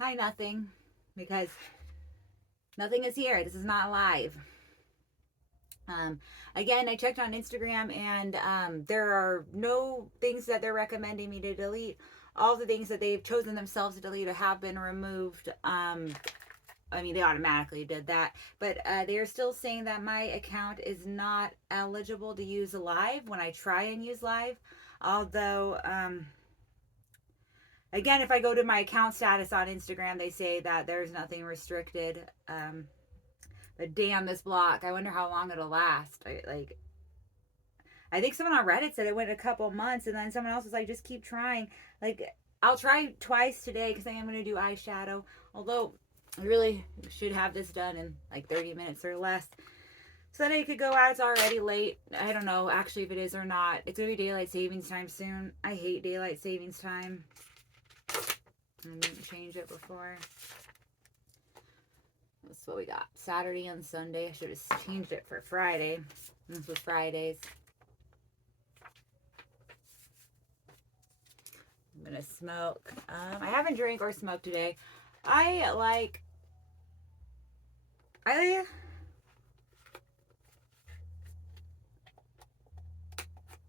hi nothing, because nothing is here. This is not live. Um, Again, I checked on Instagram, and there are no things that they're recommending me to delete. All the things that they've chosen themselves to delete have been removed. I mean, they automatically did that, but they are still saying that my account is not eligible to use live when I try and use live. Although, again, if I go to my account status on Instagram, they say that there's nothing restricted. But damn, this block, I wonder how long it'll last. I think someone on Reddit said it went a couple months, and then someone else was like, just keep trying. Like, I'll try twice today because I am going to do eyeshadow. Although, I really should have this done in like 30 minutes or less. So that I could go out. It's already late. I don't know actually if it is or not. It's going to be daylight savings time soon. I hate daylight savings time. I didn't change it before. That's what we got. Saturday and Sunday. I should have changed it for Friday. This was Fridays. I'm gonna smoke. I haven't drank or smoked today. I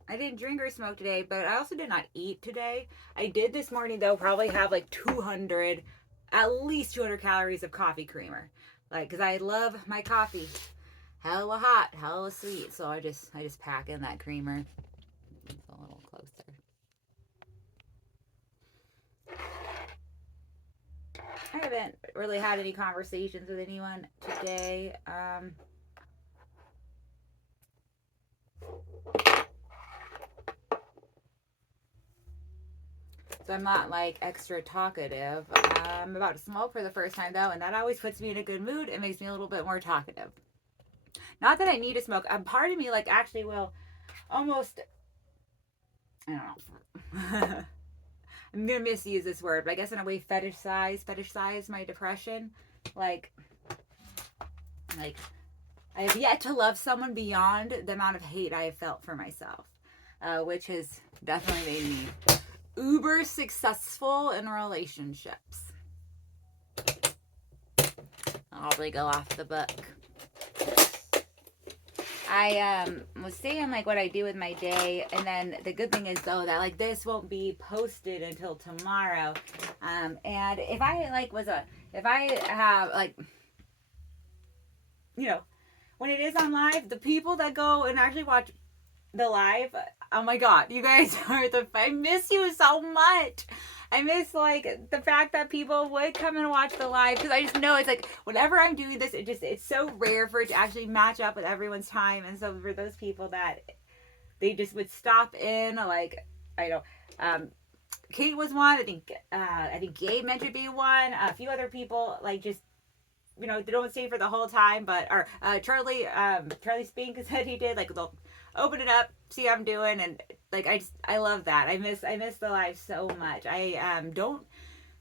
didn't drink or smoke today, but I also did not eat today. I did this morning though probably have like 200, at least 200 calories of coffee creamer. Like, cause I love my coffee, hella hot, hella sweet. So I just pack in that creamer. It's a little closer. I haven't really had any conversations with anyone today. So I'm not like extra talkative. I'm about to smoke for the first time though, and that always puts me in a good mood. It makes me a little bit more talkative. Not that I need to smoke. Part of me like actually will almost, I don't know. I'm gonna misuse this word, but I guess in a way fetishize my depression. Like, like I have yet to love someone beyond the amount of hate I have felt for myself, which has definitely made me uber successful in relationships. I'll probably go off the book. I was saying like what I do with my day, and then the good thing is though that like this won't be posted until tomorrow. And if I have like, you know, when it is on live, the people that go and actually watch the live, oh my god, you guys are I miss you so much. I miss like the fact that people would come and watch the live, because I just know it's like whenever I'm doing this, it's so rare for it to actually match up with everyone's time. And so for those people that they just would stop in, like I know Kate was one. I think Gabe meant to be one. A few other people like just, they don't stay for the whole time, but or Charlie Spink said he did, like they'll open it up, see how I'm doing, and like I love that. I miss the live so much. I don't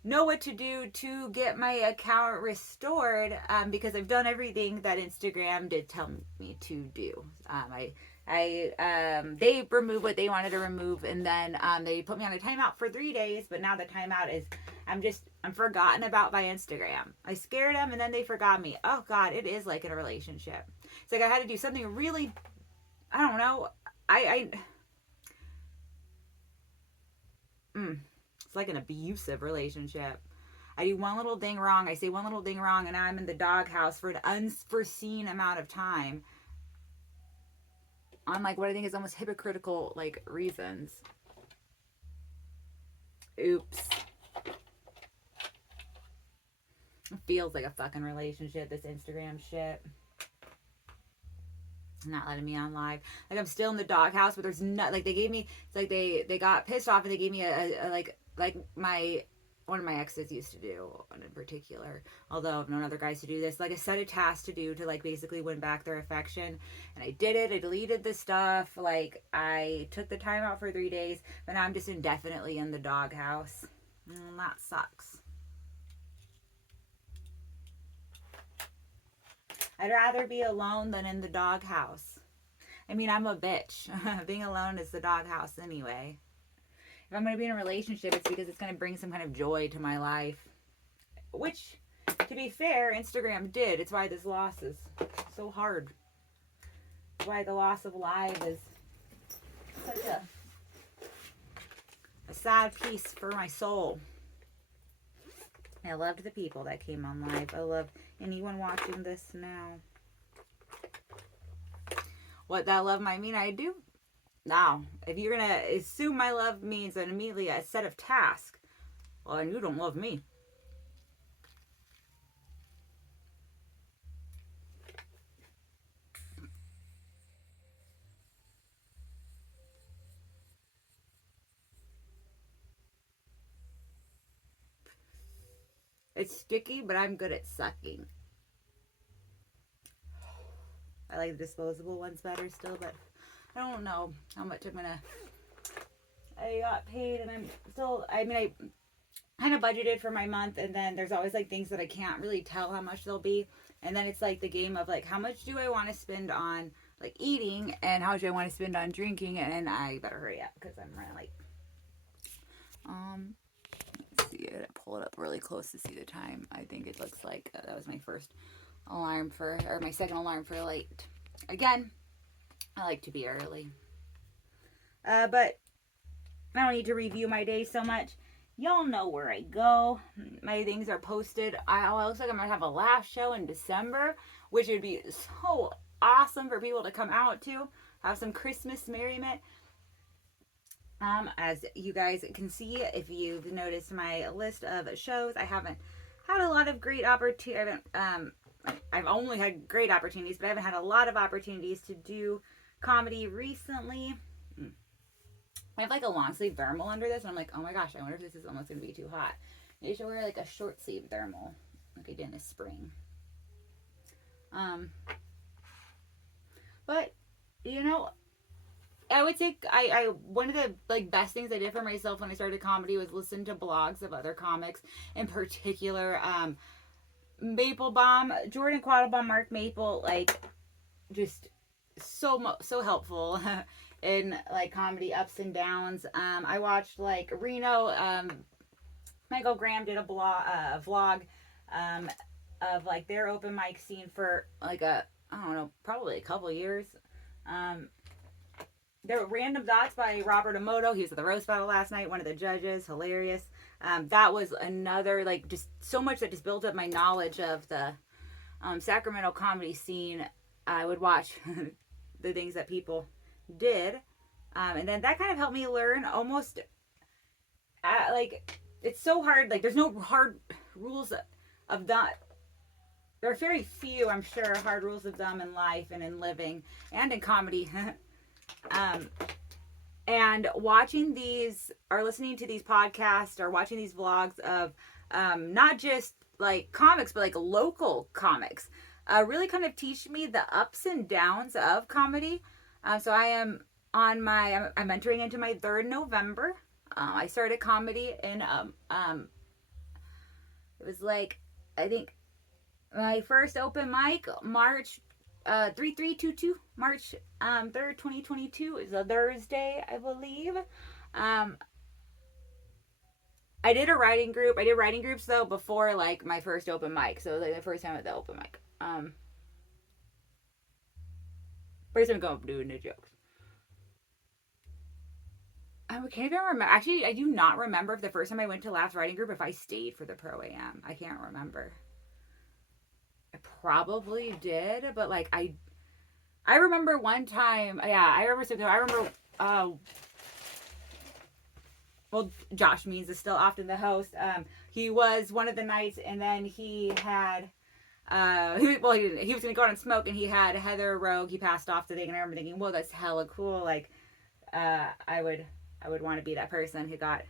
know what to do to get my account restored, because I've done everything that Instagram did tell me to do. They removed what they wanted to remove, and then they put me on a timeout for 3 days. But now the timeout is I'm forgotten about by Instagram. I scared them, and then they forgot me. Oh God, it is like in a relationship. It's like I had to do something really, I don't know. It's like an abusive relationship. I do one little thing wrong. I say one little thing wrong, and I'm in the doghouse for an unforeseen amount of time on like what I think is almost hypocritical like reasons. Oops. It feels like a fucking relationship, this Instagram shit. Not letting me on live. Like I'm still in the doghouse, but there's not like they gave me. It's like they got pissed off and they gave me a like my one of my exes used to do, one in particular. Although I've known other guys to do this, like a set of tasks to do to like basically win back their affection, and I did it. I deleted the stuff. Like I took the time out for 3 days, but now I'm just indefinitely in the doghouse. That sucks. I'd rather be alone than in the doghouse. I mean, I'm a bitch. Being alone is the doghouse anyway. If I'm going to be in a relationship, it's because it's going to bring some kind of joy to my life. which, to be fair, Instagram did. It's why this loss is so hard. It's why the loss of live is such a sad piece for my soul. I loved the people that came on live. I love anyone watching this now. What that love might mean, I do. Now, if you're going to assume my love means an immediately a set of tasks, well, then you don't love me. It's sticky, but I'm good at sucking. I like the disposable ones better still, but I don't know how much I'm gonna. I got paid, and I'm still. I mean, I kind of budgeted for my month, and then there's always like things that I can't really tell how much they'll be, and then it's like the game of like how much do I want to spend on like eating, and how much do I want to spend on drinking, and I better hurry up because I'm running late. Let's see it. Pull it up really close to see the time. I think it looks like that was my first alarm for, or my second alarm for late. Again, I like to be early. But I don't need to review my day so much. Y'all know where I go. My things are posted. It looks like I'm going to have a laugh show in December, which would be so awesome for people to come out to. Have some Christmas merriment. As you guys can see, if you've noticed my list of shows, I haven't had a lot of great opportunities. I've only had great opportunities, but I haven't had a lot of opportunities to do comedy recently. I have like a long sleeve thermal under this, and I'm like, oh my gosh, I wonder if this is almost going to be too hot. Maybe I should wear like a short sleeve thermal like I did in the spring. But, you know, I would say I one of the like best things I did for myself when I started comedy was listen to blogs of other comics, in particular Maplebaum, Jordan Quattlebaum, Marc Maple, like just so helpful in like comedy ups and downs. I watched like Reno. Michael Graham did a vlog of like their open mic scene for like I don't know, probably a couple years. There were Random Thoughts by Robert Omoto. He was at the roast battle last night, one of the judges. Hilarious. That was another, like, just so much that just built up my knowledge of the Sacramento comedy scene. I would watch the things that people did. And then that kind of helped me learn almost, like, it's so hard. Like, there's no hard rules of that. There are very few, I'm sure, hard rules of thumb in life and in living and in comedy. And watching these or listening to these podcasts or watching these vlogs of not just like comics, but like local comics really kind of teach me the ups and downs of comedy. So I am on I'm entering into my 3rd November. I started comedy in it was like, I think my first open mic, March 3322, March 3rd, 2022 is a Thursday, I believe. I did a writing group. I did writing groups though before like my first open mic. So like the first time at the open mic. First time going doing the jokes. I can't even remember. Actually, I do not remember if the first time I went to last writing group if I stayed for the Pro AM. I can't remember. I probably did, but like I remember one time, yeah, I remember well, Josh Means is still often the host. He was one of the nights, and then he had he was gonna go out and smoke, and he had Heather Rogue. He passed off the thing, and I remember thinking, whoa, that's hella cool. Like I would want to be that person who got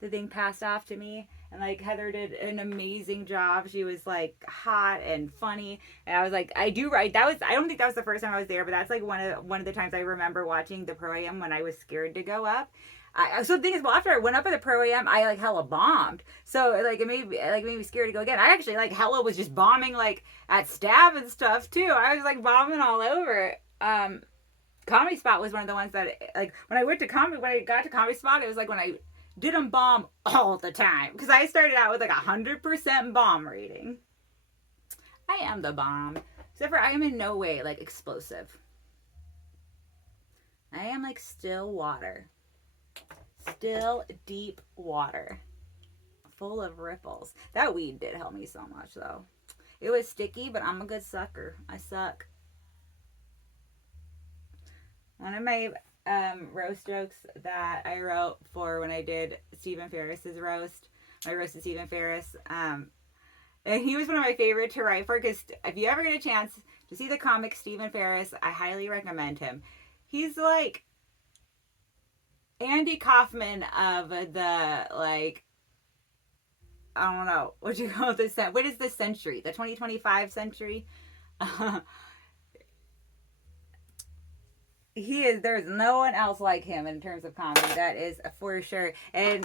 the thing passed off to me. And like Heather did an amazing job. She was like hot and funny, and I was like, I don't think that was the first time I was there, but that's like one of the times I remember watching the Pro AM when I was scared to go up. So the thing is, well, after I went up at the Pro AM, I like hella bombed. So like it made me scared to go again. I actually like hella was just bombing like at Stab and stuff too. I was like bombing all over. Comedy Spot was one of the ones that like when I got to Comedy Spot, it was like when I didn't bomb all the time. Because I started out with like 100% bomb rating. I am the bomb. Except for I am in no way like explosive. I am like still water. Still deep water. Full of ripples. That weed did help me so much though. It was sticky, but I'm a good sucker. I suck. One of my roast jokes that I wrote for when I did Stephen Ferris's roast, I roasted Stephen Ferris. And he was one of my favorite to write for, because if you ever get a chance to see the comic Stephen Ferris, I highly recommend him. He's like Andy Kaufman of the, like, I don't know what you call this. What is this century? The 2025 century. He is. There's no one else like him in terms of comedy. That is for sure. And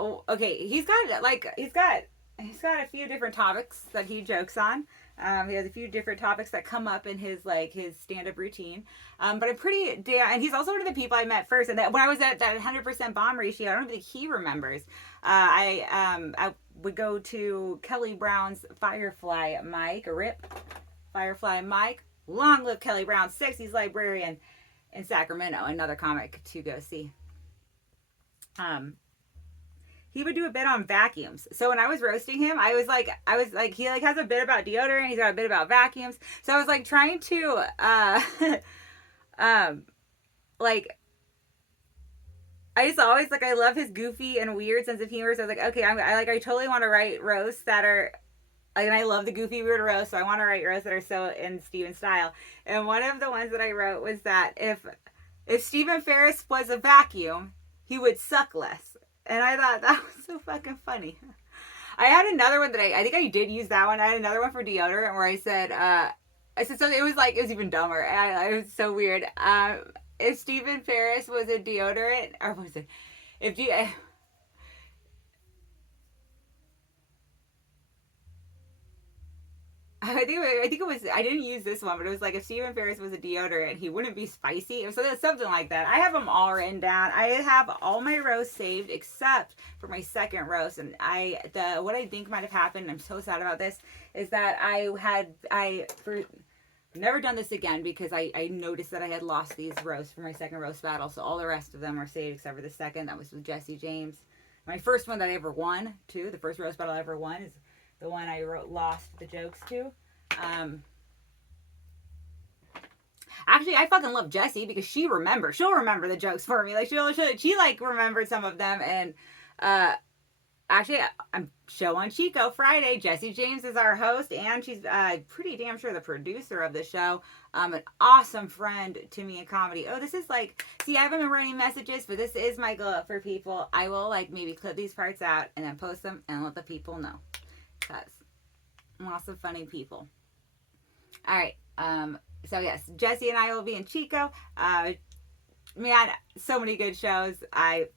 okay, he's got a few different topics that he jokes on. He has a few different topics that come up in his stand-up routine. But I'm pretty damn. And he's also one of the people I met first. And that when I was at that 100% bomb ratio, I don't think he remembers. I would go to Kelly Brown's Firefly Mike, RIP Firefly Mike. Long live Kelly Brown, 60s librarian in Sacramento. Another comic to go see. He would do a bit on vacuums. So when I was roasting him, I was like, he like has a bit about deodorant. He's got a bit about vacuums. So I was like trying to, like, I just always like, I love his goofy and weird sense of humor. So I was like, okay, I totally want to write roasts that are, like, and I love the goofy weird roast. So I want to write roasts that are so in Steven's style. And one of the ones that I wrote was that if Stephen Ferris was a vacuum, he would suck less. And I thought that was so fucking funny. I had another one that I think I did use that one. I had another one for deodorant where I said so it was even dumber. It was so weird. If Stephen Ferris was a deodorant, or was it? I think it was, I didn't use this one, but it was like if Stephen Ferris was a deodorant, he wouldn't be spicy. So that's something like that. I have them all written down. I have all my roasts saved except for my second roast. And what I think might have happened, I'm so sad about this, is that never done this again because I noticed that I had lost these roasts for my second roast battle. So all the rest of them are saved except for the second. That was with Jesse James. My first one that I ever won, too, the first roast battle I ever won is the one I lost the jokes to. Actually, I fucking love Jessie because she'll remember the jokes for me. Like she like remembered some of them. And actually, I'm show on Chico Friday. Jesse James is our host, and she's pretty damn sure the producer of the show. An awesome friend to me in comedy. Oh, this is like, see, I haven't been writing messages, but this is my goal for people. I will like maybe clip these parts out and then post them and let the people know. Because lots of funny people. All right. So yes, Jesse and I will be in Chico. Man, so many good shows. I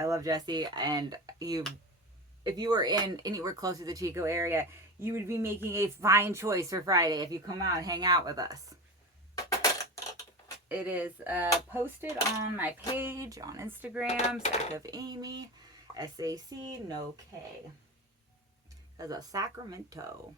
love Jesse, and if you were in anywhere close to the Chico area, you would be making a fine choice for Friday if you come out and hang out with us. It is posted on my page on Instagram, Sack of Amy, SAC, no K. That's a Sacramento.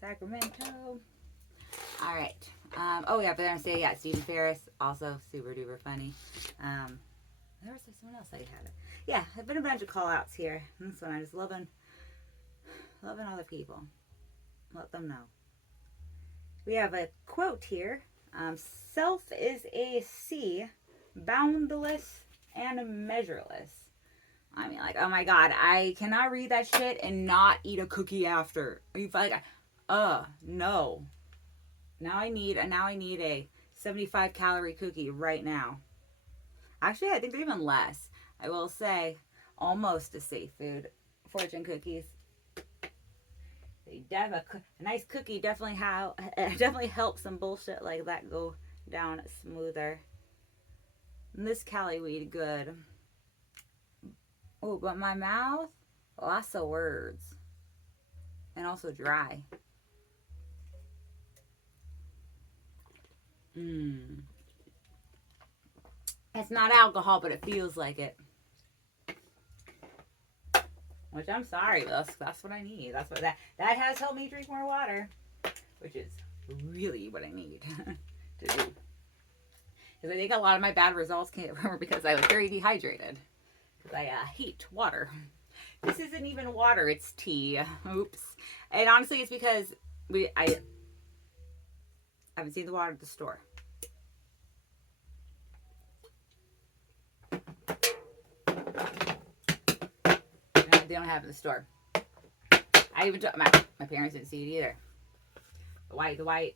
Sacramento. All right. Oh yeah, but then I say Stephen Ferris, also super duper funny. There was someone else I had. Yeah, I've been a bunch of call outs here. This one I just loving other people. Let them know. We have a quote here. Self is a sea, boundless and measureless. I mean, like, oh my god, I cannot read that shit and not eat a cookie after. You like, no. Now I need a 75 calorie cookie right now. Actually, I think they're even less. I will say, almost a safe food. Fortune cookies. They a nice cookie definitely helps some bullshit like that go down smoother. And this Cali weed, good. Oh, but my mouth, lots of words. And also dry. Mmm. It's not alcohol, but it feels like it. Which I'm sorry, that's what I need. That's what that has helped me drink more water, which is really what I need to do. Because I think a lot of my bad results came because I was very dehydrated. Because I hate water. This isn't even water; it's tea. Oops. And honestly, it's because I haven't seen the water at the store. They don't have it in the store. I even my parents didn't see it either. The white,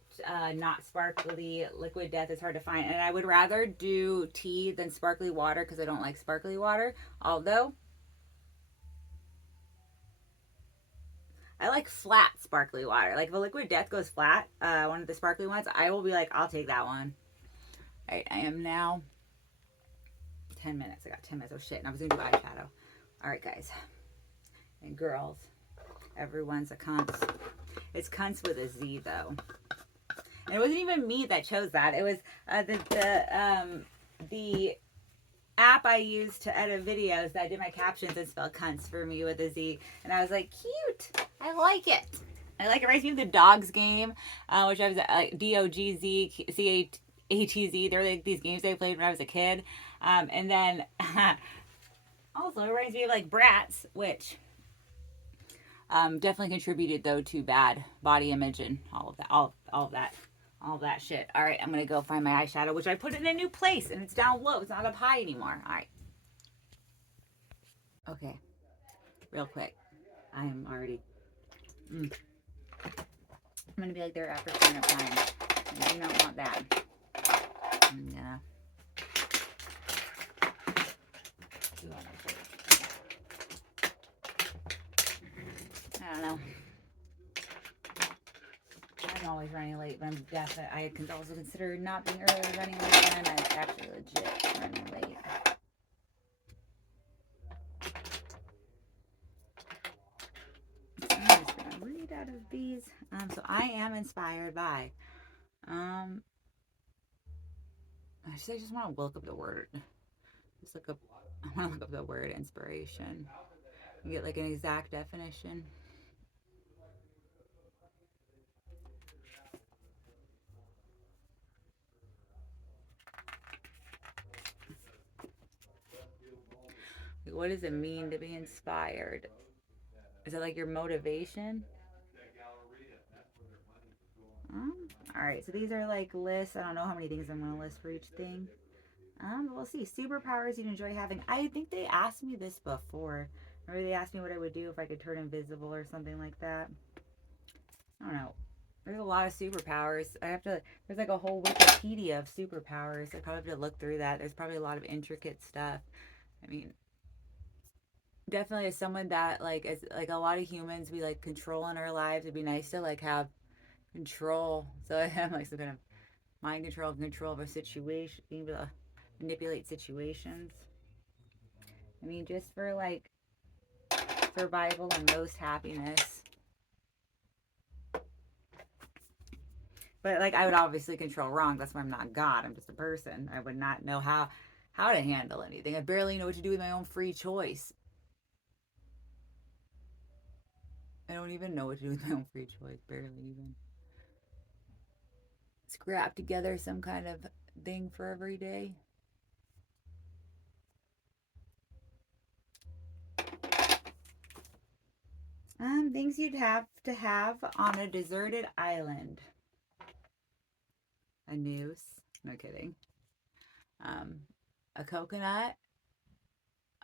not sparkly liquid death is hard to find, and I would rather do tea than sparkly water because I don't like sparkly water. Although I like flat sparkly water. Like if a liquid death goes flat, one of the sparkly ones, I will be like, I'll take that one. All right, I am now 10 minutes. I got 10 minutes. Oh shit! And I was gonna do eyeshadow. All right, guys and girls, everyone's a cunt. It's cunts with a Z though. And it wasn't even me that chose that. It was the app I used to edit videos that did my captions and spelled cunts for me with a Z. And I was like, cute. I like it. I like it. Reminds me of the dogs game, which I was DOGZCATZ. They're like these games I played when I was a kid. And then also it reminds me of like Bratz, which definitely contributed though to bad body image and all of that, all of that shit. All right, I'm gonna go find my eyeshadow, which I put in a new place and it's down low. It's not up high anymore. All right. Okay, real quick. I am already. I'm gonna be like there after cleanup time. I do not want that. I'm gonna. I don't know. I'm always running late, but I'm definitely. I can also consider not being early running late, and I'm actually legit running late. I'm just gonna read out of these. So I am inspired by. I just want to look up the word. Just look up. I want to look up the word inspiration. You get like an exact definition. What does it mean to be inspired? Is it like your motivation? All right, so these are like lists. I don't know how many things I'm going to list for each thing. But we'll see. Superpowers you'd enjoy having. I think they asked me this before. Remember they asked me what I would do if I could turn invisible or something like that. I don't know. There's a lot of superpowers. There's like a whole Wikipedia of superpowers. I probably have to look through that. There's probably a lot of intricate stuff. I mean, definitely as someone that like, as like a lot of humans, we like control in our lives. It'd be nice to like have control. So I have like some kind of mind control of a situation, being able to manipulate situations. I mean, just for like survival and most happiness. But like I would obviously control wrong. That's why I'm not God. I'm just a person. I would not know how to handle anything. I barely know what to do with my own free choice. I don't even know what to do with my own free choice. Barely even. Scrap together some kind of thing for every day. Things you'd have to have on a deserted island. A noose. No kidding. A coconut.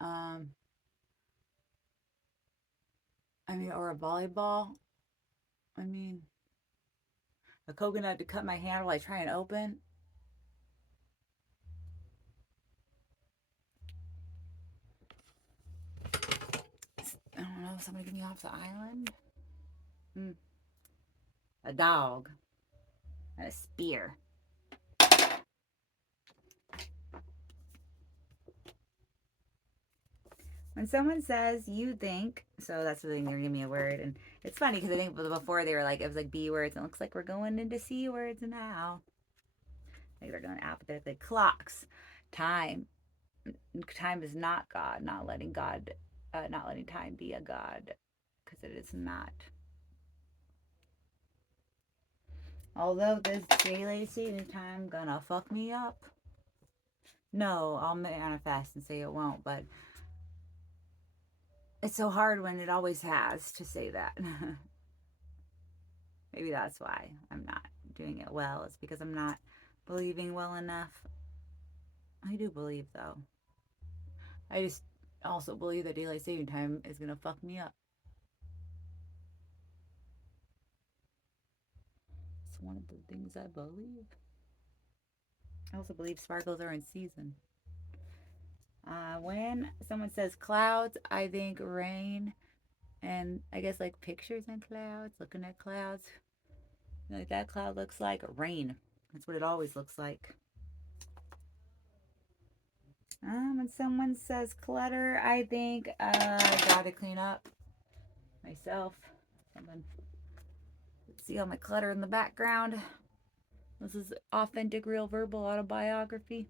Or a volleyball. I mean, a coconut to cut my hand while I try and open. I don't know. Somebody get me off the island. A dog. And a spear. When someone says you think, so that's the thing, they're giving me a word. And it's funny because I think before they were like, it was like B words, and it looks like we're going into C words now. Like they're going alphabetically. Clocks, time. Time is not God, not letting God, not letting time be a God, because it is not. Although this daylight saving time gonna fuck me up. No, I'll manifest and say it won't, but it's so hard when it always has to say that. Maybe that's why I'm not doing it well. It's because I'm not believing well enough. I do believe though. I just also believe that daylight saving time is gonna fuck me up. It's one of the things I believe. I also believe sparkles are in season. When someone says clouds, I think rain, and I guess like pictures in clouds, looking at clouds. Like that cloud looks like rain. That's what it always looks like. When someone says clutter, I think I gotta clean up myself. Someone see all my clutter in the background. This is authentic, real, verbal autobiography.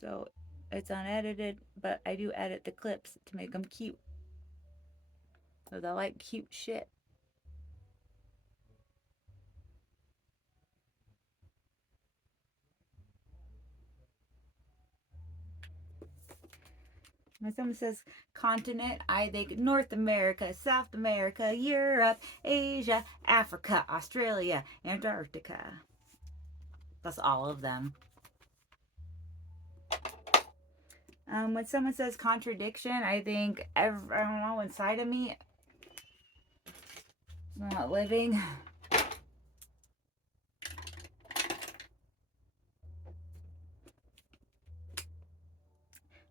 So it's unedited, but I do edit the clips to make them cute. Because I like cute shit. When someone says continent, I think North America, South America, Europe, Asia, Africa, Australia, Antarctica. That's all of them. When someone says contradiction, I think, I don't know, inside of me, it's not living.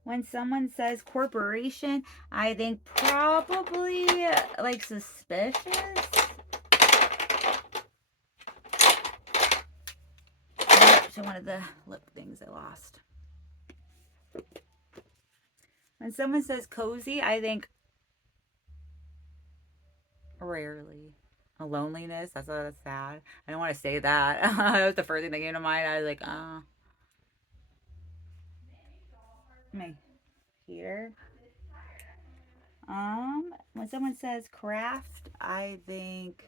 When someone says corporation, I think probably like suspicious. So one of the lip things I lost. When someone says cozy, I think rarely. A loneliness, that's sad. I don't want to say that. That was the first thing that came to mind. I was like, my heater. When someone says craft, I think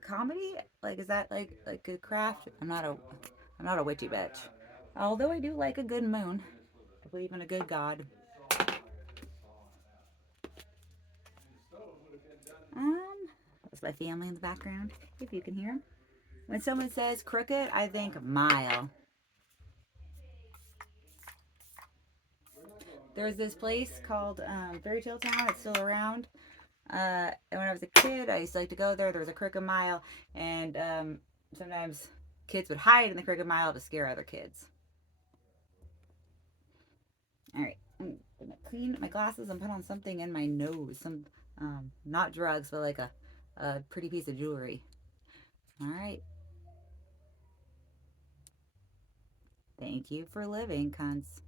comedy. Like, is that like a craft? I'm not a witchy bitch. Although I do like a good moon. I believe in a good God. That's my family in the background, if you can hear them. When someone says crooked, I think mile. There's this place called Fairy Tale Town. It's still around. And when I was a kid, I used to like to go there. There was a crooked mile, and sometimes kids would hide in the crooked mile to scare other kids. All right, I'm gonna clean my glasses and put on something in my nose. Some, not drugs, but like a pretty piece of jewelry. All right. Thank you for living, cunts.